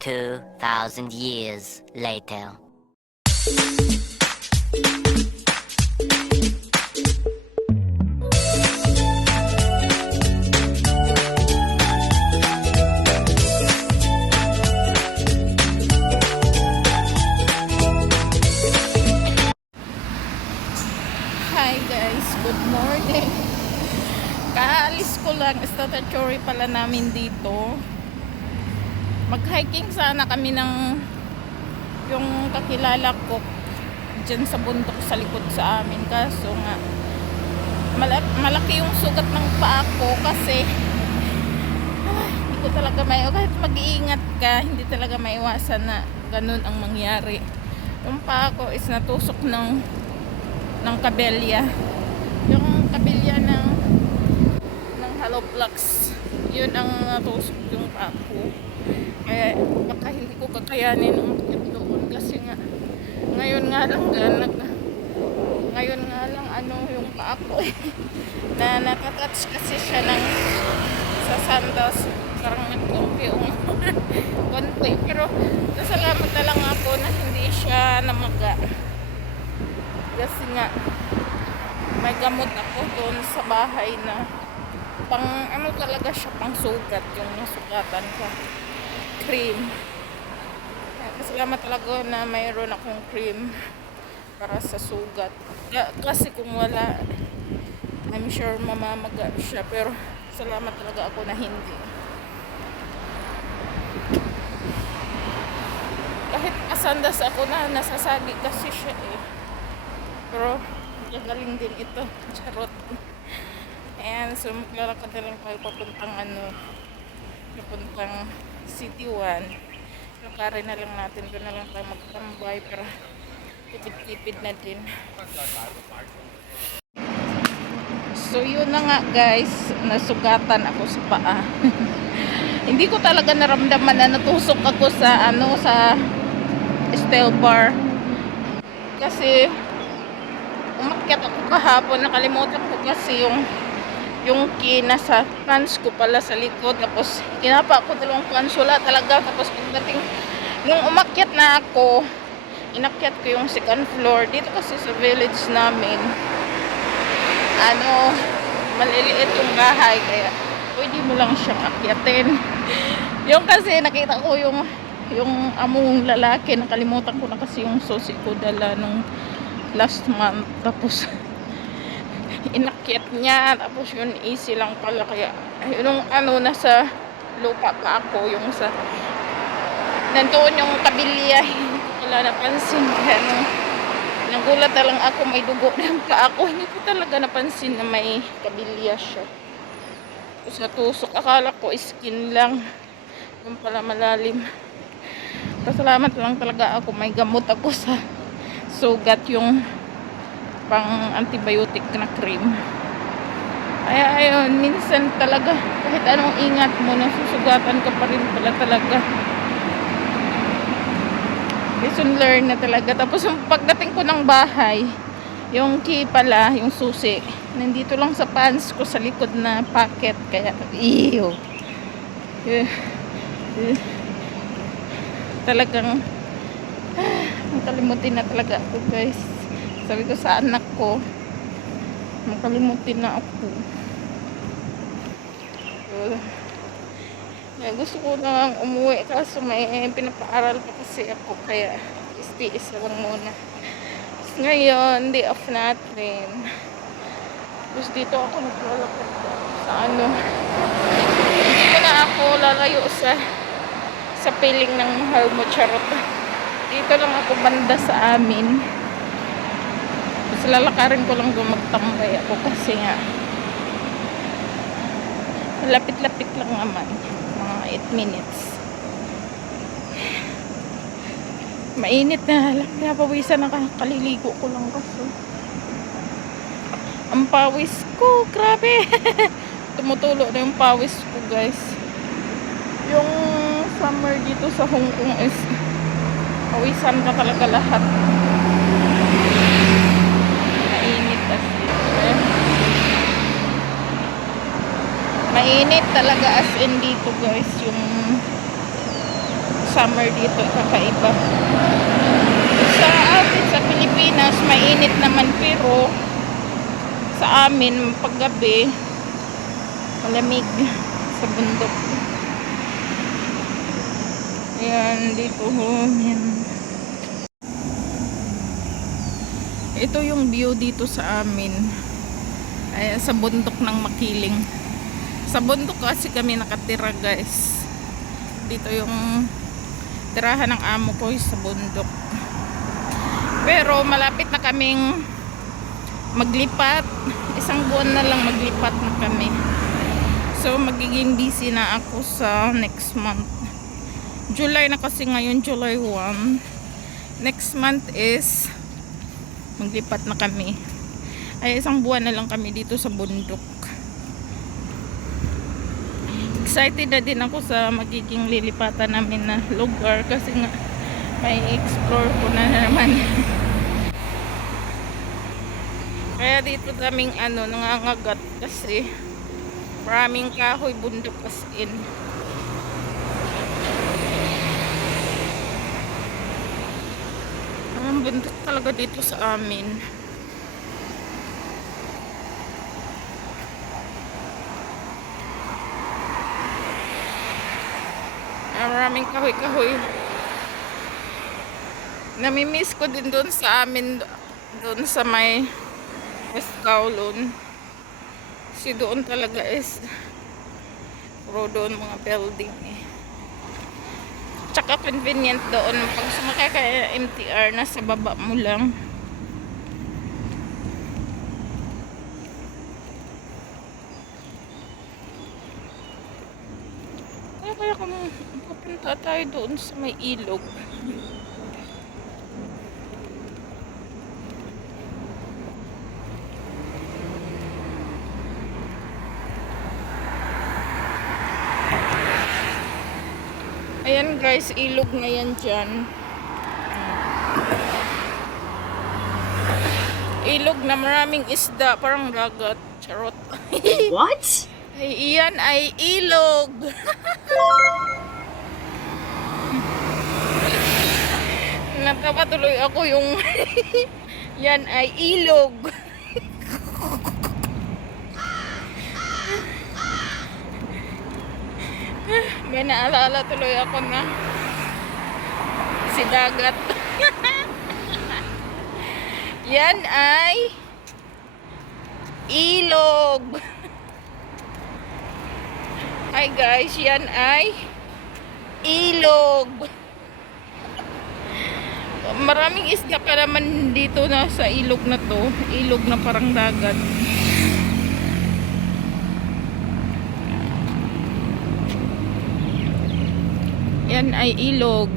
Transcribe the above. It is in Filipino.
2,000 years later. Hi guys, good morning. Kaalis ko lang, statutory pala namin dito. Mag-hiking sana kami ng yung kakilala ko dyan sa bundok sa likod sa amin. Kaso nga, malaki yung sugat ng paa ko kasi hindi ko talaga kahit mag-iingat ka, hindi talaga maiwasan na ganun ang mangyari. Yung paa ko is natusok ng kabelya. Yung kabelya ng haloplex, yun ang natusok yung paa ko. Kaya baka hindi ko kakayanin umakyat doon kasi nga ngayon nga lang yung paa ko na natatouch kasi siya sa sandals, parang nagkumpi yung konti, pero nasalamat na lang ako na hindi siya namaga kasi nga may gamot ako doon sa bahay na pang talaga siya, pang sugat, yung nasugatan ka, cream. Salamat talaga na mayroon akong cream para sa sugat. Kasi kung wala, I'm sure mamamaga siya, pero salamat talaga ako na hindi. Kahit asandas ako na nasasagi kasi siya pero magaling din ito, charot. Ayan, so maglalakad na lang tayo papuntang City 1. Lakarin na lang natin, doon na lang tayo magtambay para tipid-tipid na din. So yun na nga guys, nasugatan ako sa paa. Hindi ko talaga naramdaman na natusok ako sa steel bar. Kasi umakyat ako kahapon, nakalimutan ko kasi yung key nasa pants ko pala sa likod, tapos kinapa ko dalawang pants, wala talaga. Tapos pagdating nung umakyat na ako, inakyat ko yung second floor dito kasi sa village namin, maliliit yung bahay, kaya pwede mo lang siyang akyatin. Yung kasi nakita ko yung among lalaki, nakalimutan ko na kasi yung susi ko dala nung last month, tapos inakyat niya, tapos yun easy lang pala, kaya yung nasa lupa pa ako, yung sa nandoon yung kabilya, hindi ko pala napansin, kaya nagulat na lang ako, may dugo na yung paa ko, hindi ko talaga napansin na may kabilya siya. Sa tusok, akala ko skin lang, yung pala malalim. Pasalamat lang talaga ako, may gamot ako sa sugat, yung pang antibiotic na cream. Kaya ayun, minsan talaga kahit anong ingat mo, nasusugatan ka pa rin pala talaga. Lesson learned na talaga. Tapos yung pagdating ko ng bahay, yung key pala, yung susi, nandito lang sa pants ko sa likod na pocket, kaya talagang nakalimutin na talaga ako guys. Sabi ko sa anak ko, makalimutin na ako. Gusto ko na umuwi kaso may pinapaaral pa kasi ako, kaya istiis lang muna. Ngayon, day off natin. Tapos dito ako naglalakad sa hindi ko na ako lalayo sa piling ng mahal mo, charot. Dito lang ako banda sa amin. Tapos lalakarin ko lang doon, magtambay ako kasi nga lapit-lapit lang naman, mga 8 minutes. Mainit na, napawisan, nakakaliligo ko lang kasi ang pawis ko, grabe. Tumutulo na yung pawis ko guys. Yung summer dito sa Hong Kong is pawisan ka talaga lahat. Mainit mainit talaga as in dito guys, yung summer dito, kakaiba. Sa atin, sa Pilipinas, mainit naman, pero sa amin, paggabi, malamig sa bundok. Ayan, dito ho. Ayan. Ito yung view dito sa amin. Ayan, sa bundok ng Makiling. Sa bundok kasi kami nakatira, guys. Dito yung tirahan ng amo ko sa bundok. Pero malapit na kaming maglipat. Isang buwan na lang maglipat na kami. So magiging busy na ako sa next month. July na kasi ngayon, July 1. Next month is maglipat na kami. Ay isang buwan na lang kami dito sa bundok. Excited na din ako sa magiging lilipatan namin na lugar kasi nga may explore ko na naman. Kaya dito daming nangangagat kasi maraming kahoy, bundok as in. Ang bundok talaga dito sa amin. Maraming kahoy-kahoy. Namimiss ko din doon sa amin, doon sa may West Kowloon. Kasi doon talaga is puro doon mga building eh. Tsaka convenient doon pag sumakay ka MTR, nasa baba mo lang. Kaya kung pupunta tayo doon sa may ilog. Ayan guys, ilog na yan dyan. Ilog na maraming isda, parang dagat. Charot. What? Ay, iyan ay ilog. Natawa tuloy ako yung yan ay ilog. May naalala tuloy ako na si dagat. Yan ay ilog. Hi guys, yan ay ilog. Maraming isda pa naman dito na sa ilog na to. Ilog na parang dagat. Yan ay ilog.